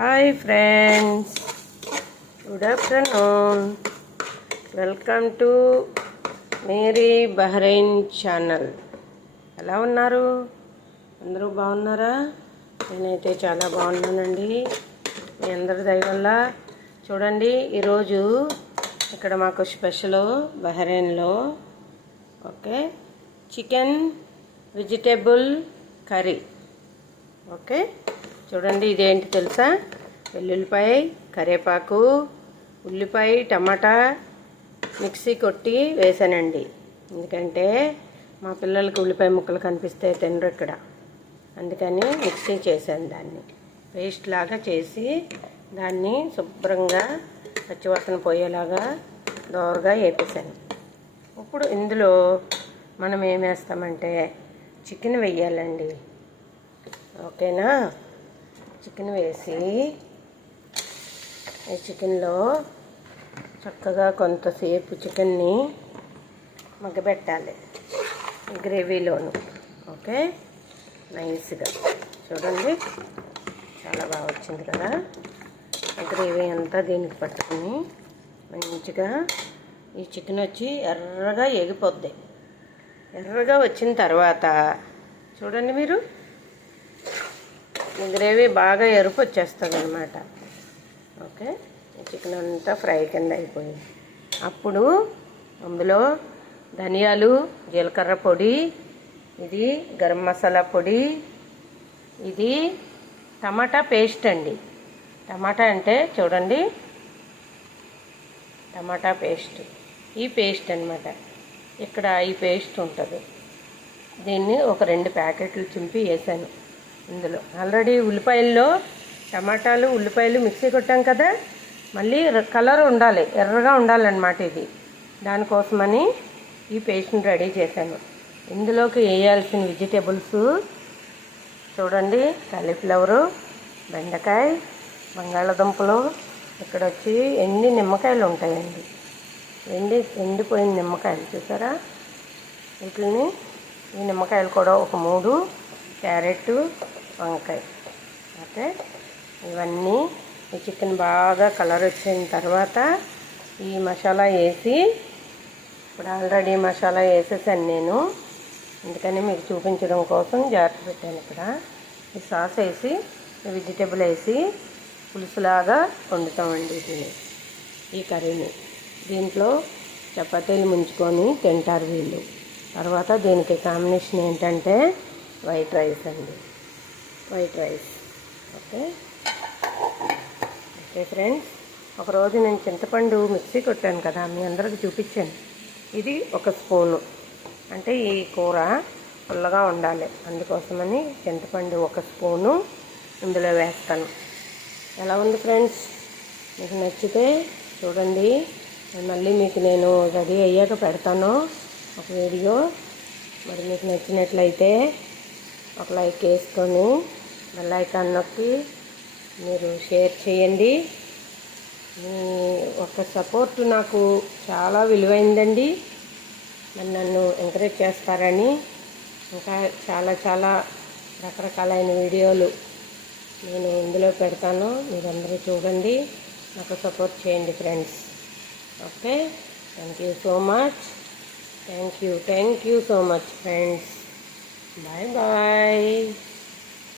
Hi friends, good afternoon. Welcome to Mary Bahrain channel. ఎలా ఉన్నారు? అందరూ బాగున్నారా? నేనైతే చాలా బాగున్నానండి. మీ అందరి దయ వల్ల. చూడండి, ఈరోజు ఇక్కడ మాకు స్పెషల్ బహ్రెయిన్లో చికెన్ వెజిటేబుల్ కర్రీ. చూడండి, ఇదేంటి తెలుసా? వెల్లుల్లిపాయ, కరివేపాకు, ఉల్లిపాయ, టమాటా మిక్సీ కొట్టి వేసానండి. ఎందుకంటే మా పిల్లలకి ఉల్లిపాయ ముక్కలు కనిపిస్తే తినరు ఇక్కడ, అందుకని మిక్సీ చేశాను. దాన్ని పేస్ట్ లాగా చేసి దాన్ని శుభ్రంగా పచ్చివాసన పోయేలాగా దోరగా వేపేసాను. ఇప్పుడు ఇందులో మనం ఏం వేస్తామంటే చికెన్ వేయాలండి. ఓకేనా? చికెన్ వేసి ఈ చికెన్లో చక్కగా కొంతసేపు చికెన్ని మగ్గబెట్టాలి గ్రేవీలోను. నైస్గా చూడండి, చాలా బాగా వచ్చింది కదా. గ్రేవీ అంతా దీనికి పట్టుకుని మంచిగా ఈ చికెన్ వచ్చి ఎర్రగా ఎగిపోద్ది. ఎర్రగా వచ్చిన తర్వాత చూడండి, మీరు ఈ గ్రేవీ బాగా ఎరుపు వచ్చేస్తుంది అన్నమాట. ఈ చికెన్ అంతా ఫ్రై కింద అయిపోయింది. అప్పుడు అందులో ధనియాలు, జీలకర్ర పొడి, ఇది గరం మసాలా పొడి, ఇది టమాటా పేస్ట్ అండి. టమాటా అంటే చూడండి, టమాటా పేస్ట్, ఈ పేస్ట్ అన్నమాట. ఇక్కడ ఈ పేస్ట్ ఉంటుంది. దీన్ని ఒక 2 ప్యాకెట్లు చింపి వేసాను ఇందులో. ఆల్రెడీ ఉల్లిపాయల్లో టమాటాలు, ఉల్లిపాయలు మిక్సీ కొట్టాం కదా, మళ్ళీ కలర్ ఉండాలి, ఎర్రగా ఉండాలన్నమాట. ఇది దానికోసమని ఈ పేస్ట్ని రెడీ చేశాను. ఇందులోకి వేయాల్సిన వెజిటేబుల్స్ చూడండి, కాలీఫ్లవరు, బెండకాయ, బంగాళదుంపలు, ఇక్కడ వచ్చి ఎండి నిమ్మకాయలు ఉంటాయండి. ఎండిపోయిన నిమ్మకాయలు చూసారా? వీటిని, ఈ నిమ్మకాయలు కూడా ఒక 3, క్యారెట్, వంకాయ. ఇవన్నీ ఈ చికెన్ బాగా కలర్ వచ్చిన తర్వాత ఈ మసాలా వేసి, ఇప్పుడు ఆల్రెడీ మసాలా వేసేసాను నేను, అందుకని మీకు చూపించడం కోసం జాగ్రత్త పెట్టాను. ఇక్కడ ఈ సాస్ వేసి, ఈ వెజిటేబుల్ వేసి పులుసులాగా వండుతామండి ఈ కర్రీని. దీంట్లో చపాతీలు ముంచుకొని తింటారు వీళ్ళు. తర్వాత దీనికి కాంబినేషన్ ఏంటంటే వైట్ రైస్ అండి. White rice. ఓకే ఫ్రెండ్స్, ఒకరోజు నేను చింతపండు మిక్సీ కొట్టాను కదా, మీ అందరికి చూపించాను. ఇది 1 స్పూను, అంటే ఈ కూర పుల్లగా ఉండాలి, అందుకోసమని చింతపండు 1 స్పూను ఇందులో వేస్తాను. ఎలా ఉంది ఫ్రెండ్స్? మీకు నచ్చితే చూడండి. మళ్ళీ మీకు నేను రెడీ అయ్యాక పెడతాను ఒక వీడియో. మరి మీకు నచ్చినట్లయితే ఒక లైక్ వేసుకొని బెల్ ఐకాన్ నొక్కి మీరు షేర్ చేయండి. మీ ఒక సపోర్ట్ నాకు చాలా విలువైందండి. మరి నన్ను ఎంకరేజ్ చేస్తారని ఇంకా చాలా రకరకాలైన వీడియోలు నేను ఇందులో పెడతాను. మీరందరూ చూడండి, నాకు సపోర్ట్ చేయండి friends. Thank you so much. Thank you so much friends. Bye bye.